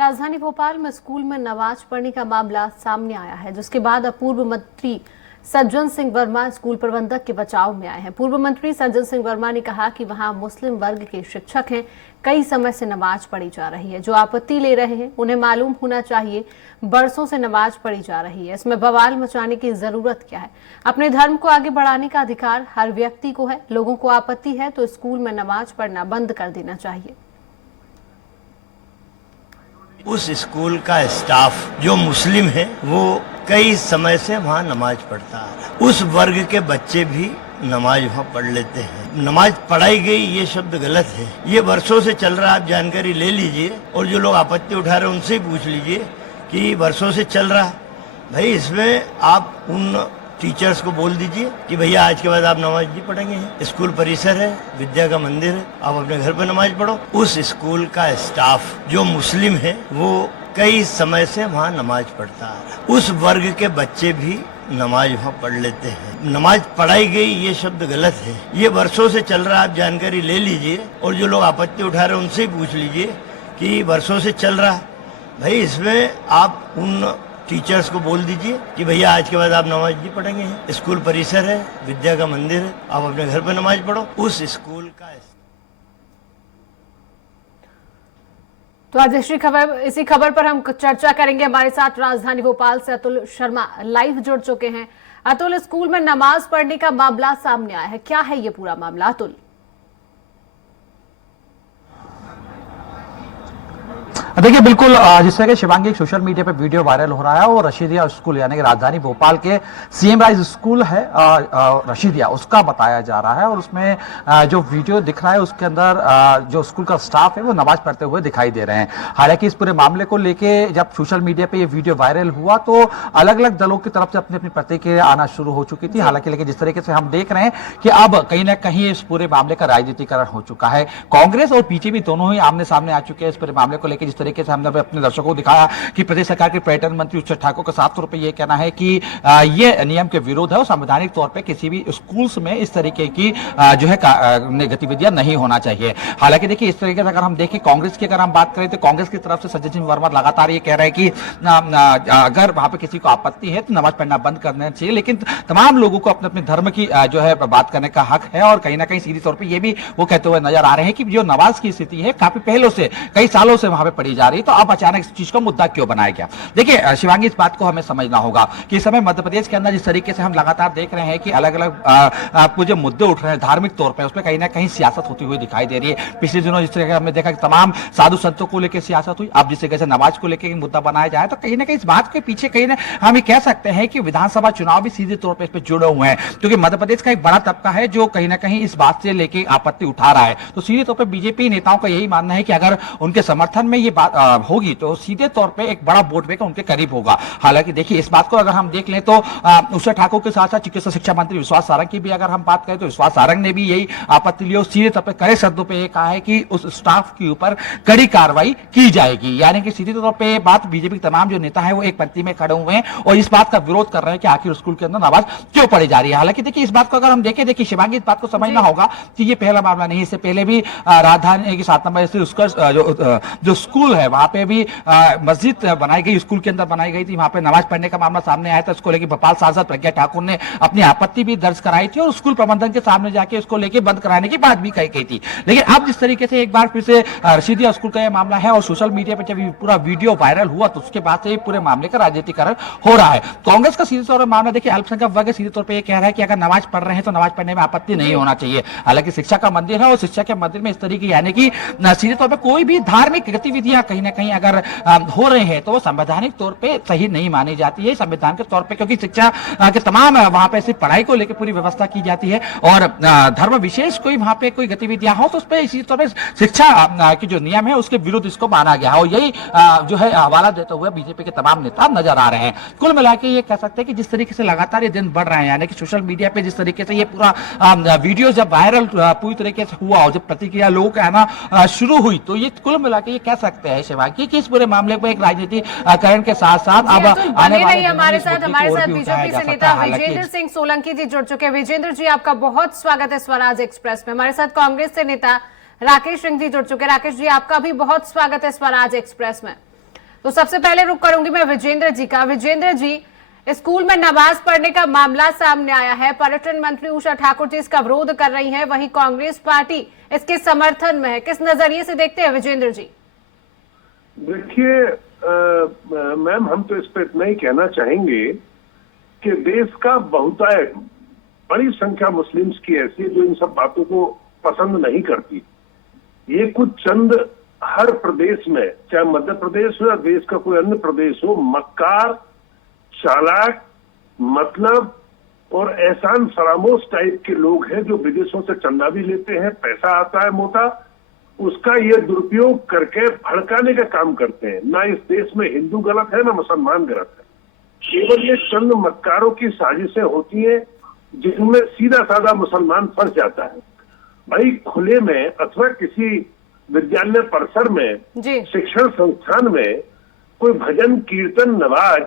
राजधानी भोपाल में स्कूल में नमाज पढ़ने का मामला सामने आया है, जिसके बाद अब पूर्व मंत्री सज्जन सिंह वर्मा स्कूल प्रबंधक के बचाव में आए हैं। पूर्व मंत्री सज्जन सिंह वर्मा ने कहा कि वहां मुस्लिम वर्ग के शिक्षक हैं, कई समय से नमाज पढ़ी जा रही है। जो आपत्ति ले रहे हैं उन्हें मालूम होना चाहिए बरसों से नमाज पढ़ी जा रही है, इसमें बवाल मचाने की जरूरत क्या है। अपने धर्म को आगे बढ़ाने का अधिकार हर व्यक्ति को है। लोगों को आपत्ति है तो स्कूल में नमाज पढ़ना बंद कर देना चाहिए। उस स्कूल का स्टाफ जो मुस्लिम है वो कई समय से वहाँ नमाज पढ़ता आ रहा है। उस वर्ग के बच्चे भी नमाज वहाँ पढ़ लेते हैं। नमाज पढ़ाई गई ये शब्द गलत है। ये वर्षों से चल रहा है, आप जानकारी ले लीजिए और जो लोग आपत्ति उठा रहे हैं उनसे ही पूछ लीजिए कि वर्षों से चल रहा है। भाई इसमें आप उन टीचर्स को बोल दीजिए कि भैया आज के बाद आप नमाज नहीं पढ़ेंगे। स्कूल परिसर है, विद्या का मंदिर है, आप अपने घर पर नमाज पढ़ो। उस स्कूल का स्टाफ जो मुस्लिम है वो कई समय से वहाँ नमाज पढ़ता आ रहा है। उस वर्ग के बच्चे भी नमाज वहाँ पढ़ लेते हैं। नमाज पढ़ाई गई ये शब्द गलत है। ये वर्षों से चल रहा है, आप जानकारी ले लीजिए और जो लोग आपत्ति उठा रहे हैं उनसे ही पूछ लीजिए कि वर्षों से चल रहा है। भाई इसमें आप उन टीचर्स को बोल दीजिए कि भैया आज के बाद आप नमाज नहीं पढ़ेंगे। स्कूल परिसर है, विद्या का मंदिर है, आप अपने घर पर नमाज पढ़ो। उस स्कूल का तो आज इसी खबर पर हम चर्चा करेंगे। हमारे साथ राजधानी भोपाल से अतुल शर्मा लाइव जुड़ चुके हैं। अतुल, स्कूल में नमाज पढ़ने का मामला सामने आया है, क्या है ये पूरा मामला अतुल? देखिए बिल्कुल जिस तरह के शिवांगी सोशल मीडिया पे वीडियो वायरल हो रहा है और रशीदिया स्कूल यानी कि राजधानी भोपाल के सीएम राइज स्कूल है रशीदिया, उसका बताया जा रहा है। और उसमें जो वीडियो दिख रहा है उसके अंदर जो स्कूल का स्टाफ है वो नमाज पढ़ते हुए दिखाई दे रहे हैं। हालांकि इस पूरे मामले को लेके जब सोशल मीडिया पे ये वीडियो वायरल हुआ तो अलग अलग दलों की तरफ से अपनी अपनी प्रतिक्रिया आना शुरू हो चुकी थी। हालांकि लेकिन जिस तरीके से हम देख रहे हैं कि अब कहीं ना कहीं इस पूरे मामले का राजनीतिकरण हो चुका है। कांग्रेस और बीजेपी दोनों ही आमने सामने आ चुके हैं इस पूरे मामले को लेकर। जिस तरीके से हमने अपने दर्शकों को दिखाया कि प्रदेश सरकार के पर्यटन मंत्री उच्च ठाकुर का साफ तौर पर यह कहना है कि ये नियम के विरोध है और संवैधानिक तौर पे किसी भी स्कूल्स में इस तरीके की जो है गतिविधियां नहीं होना चाहिए। हालांकि देखिए इस तरीके से अगर हम देखें कांग्रेस की अगर हम बात करें तो कांग्रेस की तरफ से सज्जन सिंह वर्मा लगातार ये कह रहे हैं कि अगर वहां पे किसी को आपत्ति है तो नमाज पढ़ना बंद करना चाहिए, लेकिन तमाम लोगों को अपने अपने धर्म की जो है बात करने का हक है। और कहीं ना कहीं सीधी तौर पर यह भी वो कहते हुए नजर आ रहे हैं कि जो नमाज की स्थिति है काफी पहलों से कई सालों से वहां पे पढ़ी जा रही है, तो अब अचानक इस चीज का मुद्दा क्यों बनाया गया। देखिए शिवांगी, इस बात को हमें समझना होगा कि इस समय मध्य प्रदेश के अंदर जिस तरीके से हम लगातार देख रहे हैं कि अलग अलग जो मुद्दे उठ रहे हैं धार्मिक तौर पे, उसमें कहीं ना कहीं सियासत होती हुई दिखाई दे रही है। पिछले दिनों जिस तरह से हमने देखा कि तमाम साधु संतों को लेकर सियासत हुई, अब जिस तरीके से नमाज को लेकर मुद्दा बनाया जाए तो कहीं ना कहीं इस बात के पीछे कहीं ना हम ये कह सकते हैं कि विधानसभा चुनाव भी सीधे तौर पर इस पर जुड़े हुए हैं, क्योंकि मध्य प्रदेश का एक बड़ा तबका है जो कहीं ना कहीं इस बात से लेकर आपत्ति उठा रहा है। तो सीधे तौर पर बीजेपी नेताओं का यही मानना है कि अगर उनके समर्थन में ये बात होगी तो सीधे तौर पे एक बड़ा वोट बैंक उनके करीब होगा। हालांकि देखिए इस बात को अगर हम देख लें तो उच्च ठाकुर के साथ साथ चिकित्सा शिक्षा मंत्री विश्वास सारंग की भी अगर हम बात करें तो विश्वास सारंग ने भी यही आपत्ति ली और सीधे तौर पर कड़े शब्दों पे कहा है कि उस स्टाफ के ऊपर कड़ी कार्रवाई की जाएगी। यानी कि सीधे तौर पे बात बीजेपी के तमाम जो नेता है वो एक पंक्ति में खड़े हुए हैं और इस बात का विरोध कर रहे हैं कि आखिर स्कूल के अंदर नमाज क्यों पढ़ी जा रही है। हालांकि देखिए इस बात को अगर हम देखें, देखिए शिवांगी, इस बात को समझना होगा कि ये पहला मामला नहीं, इससे पहले भी राजधानी की 7 नंबर स्थित उसका जो स्कूल है वहां पे भी मस्जिद बनाई गई, स्कूल के अंदर बनाई गई थी, वहां पे नमाज पढ़ने का मामला सामने आया था। इसको लेकर भोपाल सांसद प्रज्ञा ठाकुर ने अपनी आपत्ति भी दर्ज कराई थी और स्कूल प्रबंधन के सामने जाके इसको लेकर बंद कराने की बात भी कही गई थी। लेकिन अब जिस तरीके से एक बार फिर से रशीदिया स्कूल का यह मामला है और सोशल मीडिया पर जब पूरा वीडियो वायरल हुआ तो उसके बाद से पूरे मामले का राजनीतिकरण हो रहा है। कांग्रेस का सीधे तौर पर मामला देखिए अल्पसंख्यक वर्ग सीधे तौर पर यह कह रहा है कि अगर नमाज पढ़ रहे हैं तो नमाज पढ़ने में आपत्ति नहीं होना चाहिए। हालांकि शिक्षा का मंदिर है और शिक्षा के मंदिर में इस तरीके यानी कि सीधे तौर पर कोई भी धार्मिक गतिविधियां कहीं ना कहीं अगर हो रहे हैं तो वो संवैधानिक तौर पे सही नहीं मानी जाती है संविधान के तौर पे, क्योंकि शिक्षा के तमाम वहां पे सिर्फ पढ़ाई को लेकर पूरी व्यवस्था की जाती है और धर्म विशेष कोई वहां पे कोई गतिविधियां हो तो उस पर इसी तौर पे शिक्षा की जो नियम है उसके विरुद्ध इसको माना गया है और यही जो है हवाला देते हुए बीजेपी के तमाम नेता नजर आ रहे हैं। कुल मिला के ये कह सकते हैं कि जिस तरीके से लगातार ये दिन बढ़ रहे हैं, यानी कि सोशल मीडिया पे जिस तरीके से ये पूरा वीडियो जब वायरल पूरी तरीके से हुआ और जब प्रतिक्रिया लोगों का आना शुरू हुई तो ये कुल मिला के ये कह सकते हैं शिवांगी कि इस पूरे मामले को एक राजनीतिकरण के साथ साथ अब आने वाले हमारे साथ बीजेपी से नेता विजेंद्र सिंह सोलंकी जी जुड़ चुके हैं। विजेंद्र जी, आपका बहुत स्वागत है स्वराज एक्सप्रेस में। हमारे साथ कांग्रेस से नेता राकेश सिंह जी जुड़ चुके हैं। राकेश जी, आपका भी बहुत स्वागत है स्वराज एक्सप्रेस में। तो सबसे पहले रुक करूंगी मैं विजेंद्र जी का। विजेंद्र जी, स्कूल में नमाज पढ़ने का मामला सामने आया है, पर्यटन मंत्री उषा ठाकुर जी इसका विरोध कर रही हैं, वहीं कांग्रेस पार्टी इसके समर्थन में है। किस नजरिए से देखते हैं विजेंद्र जी? देखिए मैम, हम तो इस पर इतना ही कहना चाहेंगे कि देश का बहुतायत बड़ी संख्या मुस्लिम्स की ऐसी है जो इन सब बातों को पसंद नहीं करती। ये कुछ चंद हर प्रदेश में, चाहे मध्य प्रदेश हो या देश का कोई अन्य प्रदेश हो, मक्कार, चालाक, मतलब और एहसान फरामोश टाइप के लोग हैं जो विदेशों से चंदा भी लेते हैं, पैसा आता है मोटा, उसका ये दुरुपयोग करके भड़काने का काम करते हैं। ना इस देश में हिंदू गलत है ना मुसलमान गलत है, केवल ये चंद मक्कारों की साजिशें होती हैं जिनमें सीधा साधा मुसलमान फंस जाता है। भाई खुले में अथवा किसी विद्यालय परिसर में, शिक्षण संस्थान में कोई भजन कीर्तन नवाज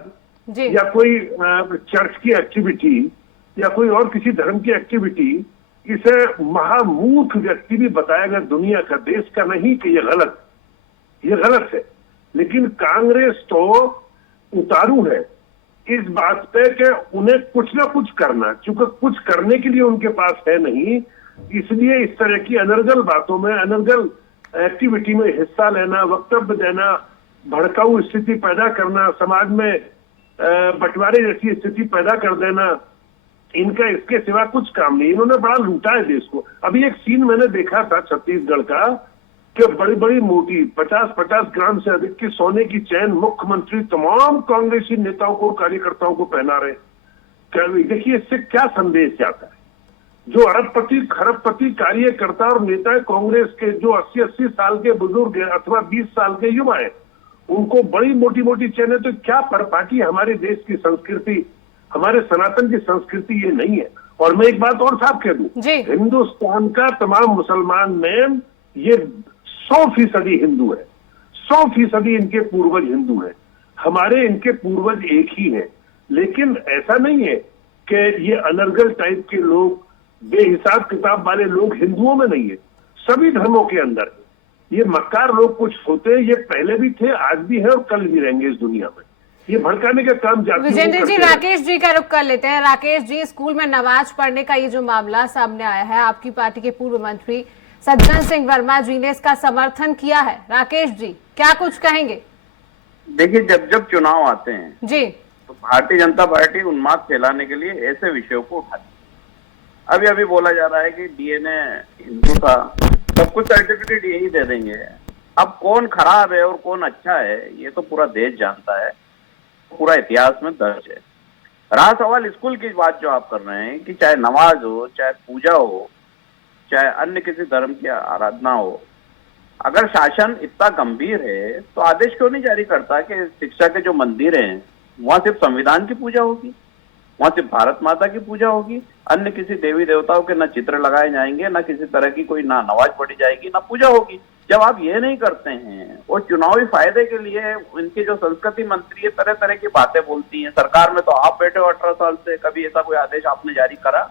या कोई चर्च की एक्टिविटी या कोई और किसी धर्म की एक्टिविटी, इसे महामूर्ख व्यक्ति भी बताएगा दुनिया का, देश का नहीं, कि ये गलत है। लेकिन कांग्रेस तो उतारू है इस बात पे कि उन्हें कुछ ना कुछ करना, चूंकि कुछ करने के लिए उनके पास है नहीं, इसलिए इस तरह की अनर्गल बातों में, अनर्गल एक्टिविटी में हिस्सा लेना, वक्तव्य देना, भड़काऊ स्थिति पैदा करना, समाज में बंटवारे जैसी स्थिति पैदा कर देना, इनका इसके सिवा कुछ काम नहीं। इन्होंने बड़ा लूटा है देश को। अभी एक सीन मैंने देखा था छत्तीसगढ़ का कि बड़ी बड़ी मोटी 50-50 ग्राम से अधिक की सोने की चैन मुख्यमंत्री तमाम कांग्रेसी नेताओं को, कार्यकर्ताओं को पहना रहे। देखिए इससे क्या संदेश जाता है? जो अरबपति खरबपति कार्यकर्ता और नेता कांग्रेस के, जो 80-80 साल के बुजुर्ग हैं अथवा 20 साल के युवा हैं, उनको बड़ी मोटी मोटी चैन है, तो क्या परपाटी हमारे देश की संस्कृति, हमारे सनातन की संस्कृति ये नहीं है। और मैं एक बात और साफ कह दूं, हिंदुस्तान का तमाम मुसलमान में ये 100% हिंदू है, 100% इनके पूर्वज हिंदू हैं, हमारे इनके पूर्वज एक ही हैं। लेकिन ऐसा नहीं है कि ये अनर्गल टाइप के लोग, बेहिसाब किताब वाले लोग हिंदुओं में नहीं है, सभी धर्मों के अंदर है। ये मक्कार लोग कुछ होते हैं, ये पहले भी थे, आज भी है और कल भी रहेंगे इस दुनिया में। ये भड़काने का काम जाती है। विजेंद्र जी, राकेश जी का रुख कर लेते हैं। राकेश जी, स्कूल में नमाज पढ़ने का ये जो मामला सामने आया है, आपकी पार्टी के पूर्व मंत्री सज्जन सिंह वर्मा जी ने इसका समर्थन किया है। राकेश जी, क्या कुछ कहेंगे? देखिए, जब जब चुनाव आते हैं जी, तो भारतीय जनता पार्टी उन्माद फैलाने के लिए ऐसे विषयों को उठाती है। अभी अभी बोला जा रहा है कि डीएनए हिंदू था, सब कुछ सर्टिफिकेट यही दे देंगे। अब कौन खराब है और कौन अच्छा है ये तो पूरा देश जानता है, पूरा इतिहास में दर्ज है। रहा सवाल स्कूल की बात जो आप कर रहे हैं कि चाहे नमाज हो, चाहे पूजा हो, चाहे अन्य किसी धर्म की आराधना हो, अगर शासन इतना गंभीर है तो आदेश क्यों नहीं जारी करता कि शिक्षा के जो मंदिर हैं वहां सिर्फ संविधान की पूजा होगी, वहां सिर्फ भारत माता की पूजा होगी, अन्य किसी देवी देवताओं के न चित्र लगाए जाएंगे, न किसी तरह की कोई ना नमाज पढ़ी जाएगी, ना पूजा होगी। जब आप ये नहीं करते हैं और चुनावी फायदे के लिए इनके जो संस्कृति मंत्री है तरह तरह की बातें बोलती हैं, सरकार में तो आप बैठे हो 18 साल से, कभी ऐसा कोई आदेश आपने जारी करा?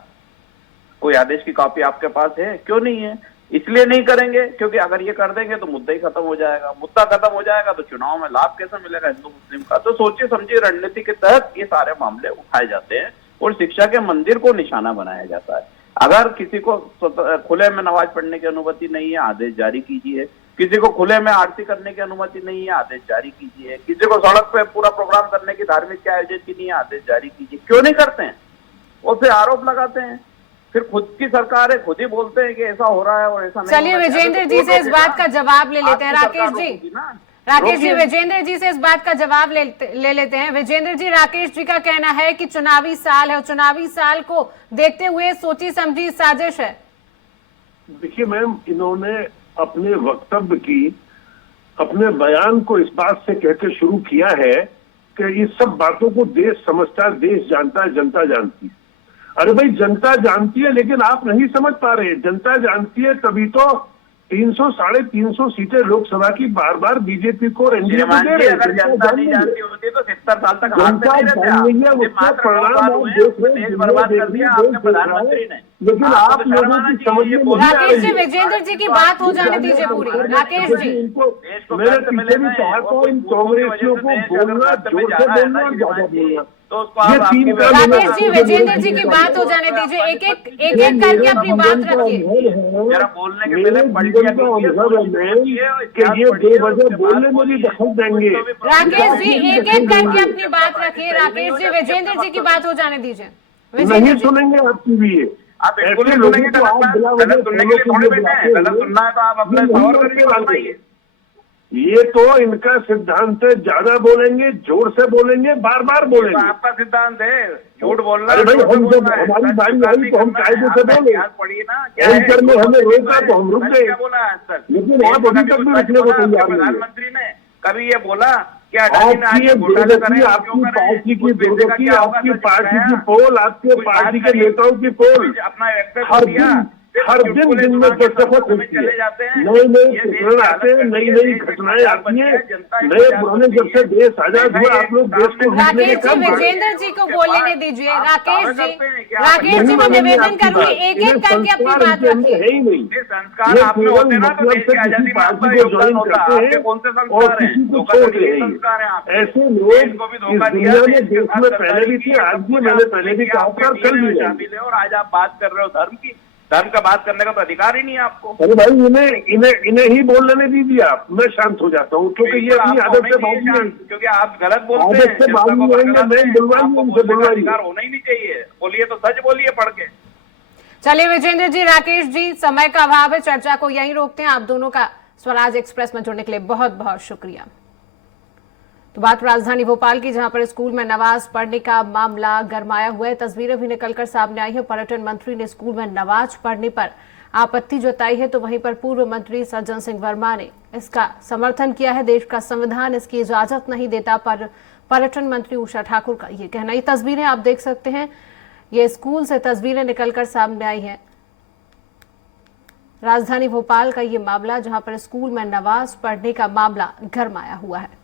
कोई आदेश की कॉपी आपके पास है? क्यों नहीं है? इसलिए नहीं करेंगे क्योंकि अगर ये कर देंगे तो मुद्दा ही खत्म हो जाएगा। मुद्दा खत्म हो जाएगा तो चुनाव में लाभ कैसे मिलेगा हिंदू मुस्लिम का? तो सोची समझी रणनीति के तहत ये सारे मामले उठाए जाते हैं और शिक्षा के मंदिर को निशाना बनाया जाता है। अगर किसी को खुले में नमाज पढ़ने की अनुमति नहीं है, आदेश जारी कीजिए। किसी को खुले में आरती करने की अनुमति नहीं है, आदेश जारी कीजिए। किसी को सड़क पे पूरा प्रोग्राम करने की, धार्मिक के आयोजन की नहीं है, आदेश जारी कीजिए। क्यों नहीं करते हैं? और फिर आरोप लगाते हैं, फिर खुद की सरकार है, खुद ही बोलते हैं कि ऐसा हो रहा है और ऐसा नहीं। चलिए विजेंद्र जी से इस बात का जवाब ले लेते हैं। राकेश जी, राकेश जी, विजेंद्र जी से इस बात का जवाब ले लेते हैं। विजेंद्र जी, राकेश जी का कहना है कि चुनावी साल है और चुनावी साल को देखते हुए सोची समझी साजिश है। देखिए मैम, इन्होंने अपने वक्तव्य की, अपने बयान को इस बात से कहकर शुरू किया है कि ये सब बातों को देश समझता है, देश जानता है, जनता जानती है। अरे भाई, जनता जानती है लेकिन आप नहीं समझ पा रहे। जनता जानती है तभी तो 300 350 सीटें लोकसभा की बार बार बीजेपी को और एनडीए को दे रहे हैं। अगर जनता नहीं जानती होती तो 70 साल तक हाथ में नहीं रहते आप। मात्र 9 साल हुए देश बर्बाद कर दिया आपने प्रधानमंत्री ने। लेकिन आप लोगों की समझ में नहीं आ राकेश रही जी, है। विजेंद्र जी की बात हो जाने दीजिए पूरी। राकेश जी, मैंने पीछे भी कहा था, इन कांग्रेसियों को बोलना जोर से बोलना और ज्यादा बोलना। ये 3 काम राकेश जी, विजेंद्र जी की बात हो जाने दीजिए। एक एक करके अपनी बात रखिए। जरा बोलने के मेरे पहले जीवन का अनुभव है कि ये बेवजह बोलने में भी दखल देंगे। राकेश जी, एक एक करके अपनी बात रखिए। राकेश जी, विजेंद्र जी की बात हो जाने दीजिए। नहीं विजेंद्र जी, सुनेंगे आपकी भी ये। आप बिल्कुल ऐसे नहीं लोगों सुनेंगे को आप बिला वजह गलत सुनने के लिए थोड़ी बैठे हैं। गलत सुनना है तो आप अपने सवाल करके बताइए। ये तो इनका सिद्धांत है, ज्यादा बोलेंगे, जोर से बोलेंगे, बार बार बोलेंगे। तो आपका सिद्धांत है झूठ बोलना। अरे भाई, हम जब हमारी बारी आई तो हम कायदे से बोले। पढ़िए ना, एंकर ने हमें रोका तो हम रुक गए। क्या बोला आज तक? लेकिन आप अभी तक भी रुकने को तैयार नहीं है। प्रधानमंत्री ने कभी ये बोला क्या आपकी ये दुर्गति, आपकी पार्टी की दुर्गति, आपकी पार्टी की पोल, आपके पार्टी के नेताओं की पोल अपना हर दिन में दस्तखत होती है। नई नई प्रकरण आते हैं, नई नई घटनाएं आती हैं, नए पुराने। जब से देश आजाद हुआ आप लोग देश को लूटने के राकेश जी, काम कर रहे हैं। विजेंद्र जी को बोलने दीजिए। राकेश जी, मैं निवेदन करूंगी, एक एक करके अपनी बात संस्कार रखिए। है ही नहीं। संस्कार ये आपने केवल होते ना तो मतलब देश से की आजादी किसी में आपका पार्टी को योगदान ज्वाइन होता। करते आपके हैं कौन से और संस्कार हैं? किसी को धोखा छोड़ धड़ी रहे हैं। संस्कार हैं आपके। ऐसे लोग देश को भी इस धोखा दिया, दुनिया में देश के देश साथ में गद्दारी पहले भी की, थे, आज सब भी कुछ मैंने आप पहले भी देखिए, कहा आपके था, कल DNA भी में शामिल है। और आज आप बात कर रहे हो धर्म की। धर्म का बात करने का तो अधिकार ही नहीं है आपको। अरे भाई, इन्हें ही बोल लेने दीजिए आप, मैं शांत हो जाता हूँ, क्योंकि ये अपनी आदत से बात नहीं। क्योंकि आप गलत बोलते आदत हैं, से जनता बात को नहीं आएंगे, भड़काते मैं हैं। बुलवाइए, आपको उनसे बोलने का बुलवाइए। अधिकार होना ही नहीं चाहिए। बोलिए तो सच बोलिए पढ़ के। चलिए विजेंद्र जी, राकेश जी, समय का अभाव है, चर्चा को यहीं रोकते हैं। आप दोनों का स्वराज एक्सप्रेस में जुड़ने के लिए बहुत बहुत शुक्रिया। तो बात राजधानी भोपाल की, जहां पर स्कूल में नमाज पढ़ने का मामला गरमाया हुआ है। तस्वीरें भी निकलकर सामने आई है। पर्यटन मंत्री ने स्कूल में नमाज पढ़ने पर आपत्ति जताई है, तो वहीं पर पूर्व मंत्री सज्जन सिंह वर्मा ने इसका समर्थन किया है। देश का संविधान इसकी इजाजत नहीं देता, पर पर्यटन मंत्री उषा ठाकुर का ये कहना। ये तस्वीरें आप देख सकते हैं, ये स्कूल से तस्वीरें निकलकर सामने आई हैं। राजधानी भोपाल का ये मामला, जहां पर स्कूल में नमाज पढ़ने का मामला गरमाया हुआ है।